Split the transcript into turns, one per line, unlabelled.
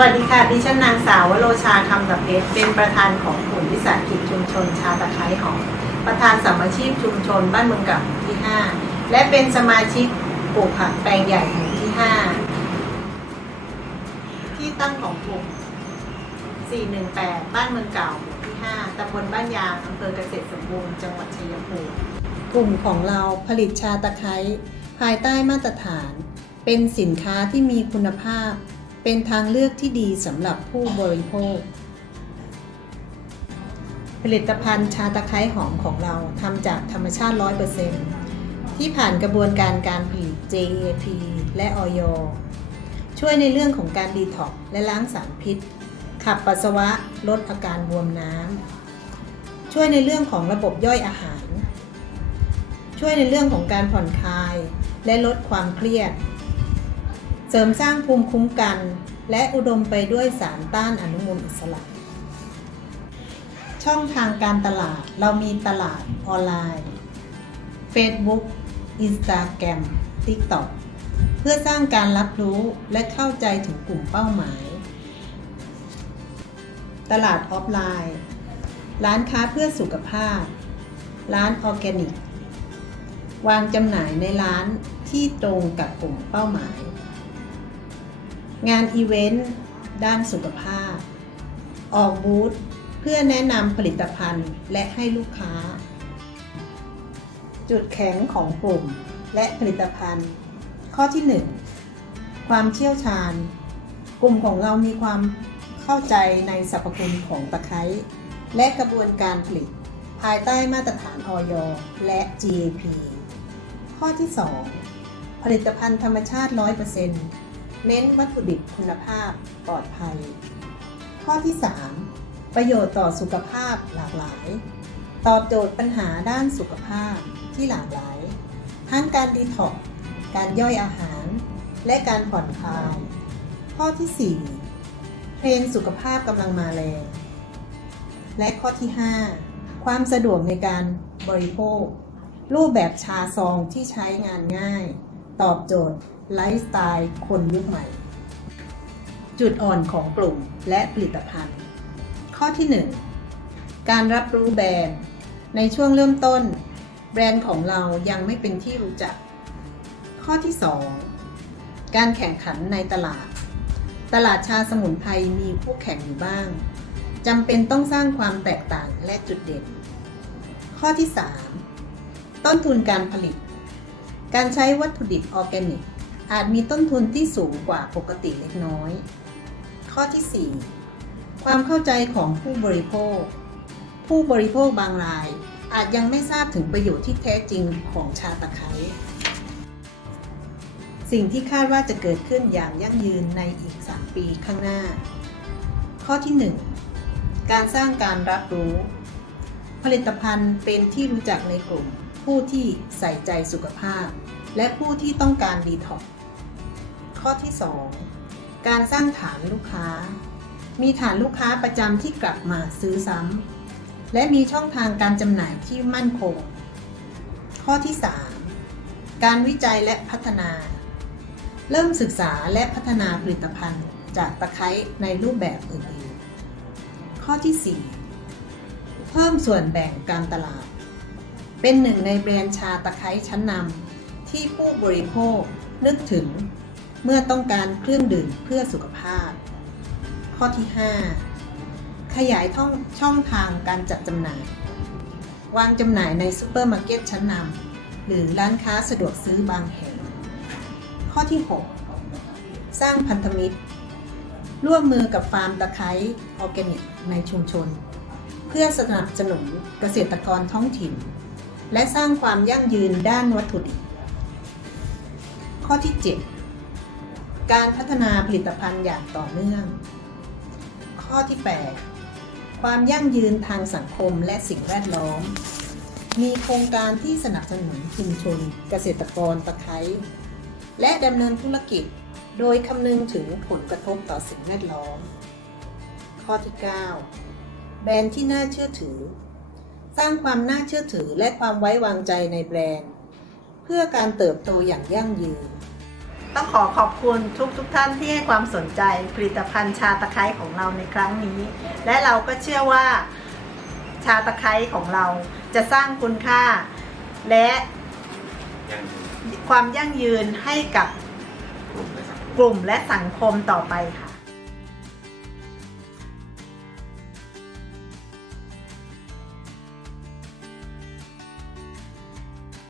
วัสดีค่ะ ดิฉันนางสาววโรชาคำกับเพชรเป็นประธานของกลุ่มวิสาหกิจชุมชนชาตะไคร้หอมประธานสมัคชีพชุมชนบ้านเมืองเกับที่ 5 และเป็นสมาชิกปลูกผักแปลงใหญ่หมู่ที่ 5 ที่ตั้งของกลุ่ม 418 บ้านเมืองเก่าหมู่ที่ 5ตำบลบ้านยางอำเภอเกษตรสมบูรณ์จังหวัดชัยภูมิกลุ่มของเราผลิตชาตะไคร้ภายใต้มาตรฐาน เป็นสินค้าที่มีคุณภาพ เป็นทางเลือกที่ดีสำหรับผู้บริโภค ผลิตภัณฑ์ชาตะไคร้หอมของเราทำจากธรรมชาติ 100%ที่ผ่านกระบวนการการผลิต JAP และออยช่วยในเรื่องของการดีท็อกและล้างสารพิษ ขับปัสสาวะลดอาการบวมน้ำ ช่วยในเรื่องของระบบย่อยอาหาร ช่วยในเรื่องของการผ่อนคลาย และลดความเครียด เสริมสร้างภูมิคุ้มกัน และอุดมไปด้วยสารต้านอนุมูลอิสระ ช่องทางการตลาดเรามีตลาดออนไลน์ Facebook Instagram TikTok เพื่อสร้างการรับรู้และเข้าใจถึงกลุ่มเป้าหมาย ตลาดออฟไลน์ ร้านค้าเพื่อสุขภาพ ร้านออร์แกนิก วางจำหน่ายในร้านที่ตรงกับกลุ่มเป้าหมาย งานอีเวนต์ด้านสุขภาพ ออกบูธเพื่อแนะนำผลิตภัณฑ์และให้ลูกค้า จุดแข็งของกลุ่มและผลิตภัณฑ์ ข้อที่ 1 ความเชี่ยวชาญ กลุ่มของเรามีความเข้าใจในสรรพคุณของตะไคร้และกระบวนการผลิต ภายใต้มาตรฐานออยและ GAP ข้อที่ 2 ผลิตภัณฑ์ธรรมชาติ 100% เน้นวัตถุดิบคุณภาพปลอดภัย ข้อที่ 3 ประโยชน์ต่อสุขภาพหลากหลาย ตอบโจทย์ปัญหาด้านสุขภาพที่หลากหลาย ทั้งการดีท็อกการย่อยอาหาร และการผ่อนคลาย ข้อที่ 4 เทรนด์สุขภาพกำลังมาแรงและข้อที่ 5 ความสะดวกในการบริโภค รูปแบบชาซองที่ใช้งานง่าย ตอบโจทย์ ไลฟ์สไตล์คนยุคใหม่ จุดอ่อนของกลุ่มและผลิตภัณฑ์ ข้อที่ 1 การรับรู้แบรนด์ ในช่วงเริ่มต้น แบรนด์ของเรายังไม่เป็นที่รู้จัก ข้อที่ 2 การแข่งขันในตลาด ตลาดชาสมุนไพรมีคู่แข่งอยู่บ้างจำเป็นต้องสร้างความแตกต่างและจุดเด่น ข้อที่ 3 ต้นทุนการผลิต การใช้วัตถุดิบออร์แกนิก อาจมีต้นทุนที่สูงกว่าปกติเล็กน้อย ข้อที่ 4 ความเข้าใจของผู้บริโภค ผู้บริโภคบางราย อาจยังไม่ทราบถึงประโยชน์ที่แท้จริงของชาตะไคร้สิ่งที่คาดว่าจะเกิดขึ้นอย่างยั่งยืนในอีก 3 ปีข้างหน้า ข้อที่ 1 การสร้างการรับรู้ ผลิตภัณฑ์เป็นที่รู้จักในกลุ่ม ผู้ที่ใส่ใจสุขภาพ และผู้ที่ต้องการดีท็อกซ์ ข้อที่ 2 การสร้างฐานลูกค้า มีฐานลูกค้าประจำที่กลับมาซื้อซ้ำและมีช่องทางการจำหน่ายที่มั่นคง ข้อที่ 3 การวิจัยและพัฒนา เริ่มศึกษาและพัฒนาผลิตภัณฑ์จากตะไคร้ในรูปแบบอื่นๆ ข้อที่ 4 เพิ่มส่วนแบ่งการตลาด เป็นหนึ่งในแบรนด์ชาตะไคร้ชั้นนำที่ผู้บริโภคนึกถึง เมื่อต้องการเครื่องดื่มเพื่อสุขภาพ ข้อที่ 5 ขยายท่องช่องทางการจัดจำหน่าย วางจำหน่ายในซูเปอร์มาร์เก็ตชั้นนำหรือร้านค้าสะดวกซื้อบางแห่ง ข้อที่ 6 สร้างพันธมิตร ร่วมมือกับฟาร์มตะไคร้ออร์แกนิกในชุมชน เพื่อสนับสนุนเกษตรกรท้องถิ่น และสร้างความยั่งยืนด้านวัตถุดิบข้อที่ 7 การพัฒนาผลิตภัณฑ์อย่างต่อเนื่อง ข้อที่ 8 ความยั่งยืนทางสังคมและสิ่งแวดล้อม มีโครงการที่สนับสนุนชุมชน เกษตรกรตะไคร้และดำเนินธุรกิจ โดยคำนึงถึงผลกระทบต่อสิ่งแวดล้อม ข้อที่ 9 แบรนด์ที่น่าเชื่อถือ สร้างความน่าเชื่อถือและความไว้วางใจในแบรนด์ เพื่อการเติบโตอย่างยั่งยืน ต้องขอขอบคุณทุกทุกท่านที่ให้ความสนใจผลิตภัณฑ์ชาตะไคร้ของเราในครั้งนี้ และเราก็เชื่อว่าชาตะไคร้ของเราจะสร้างคุณค่า และความยั่งยืนให้กับกลุ่มและสังคมต่อไปค่ะ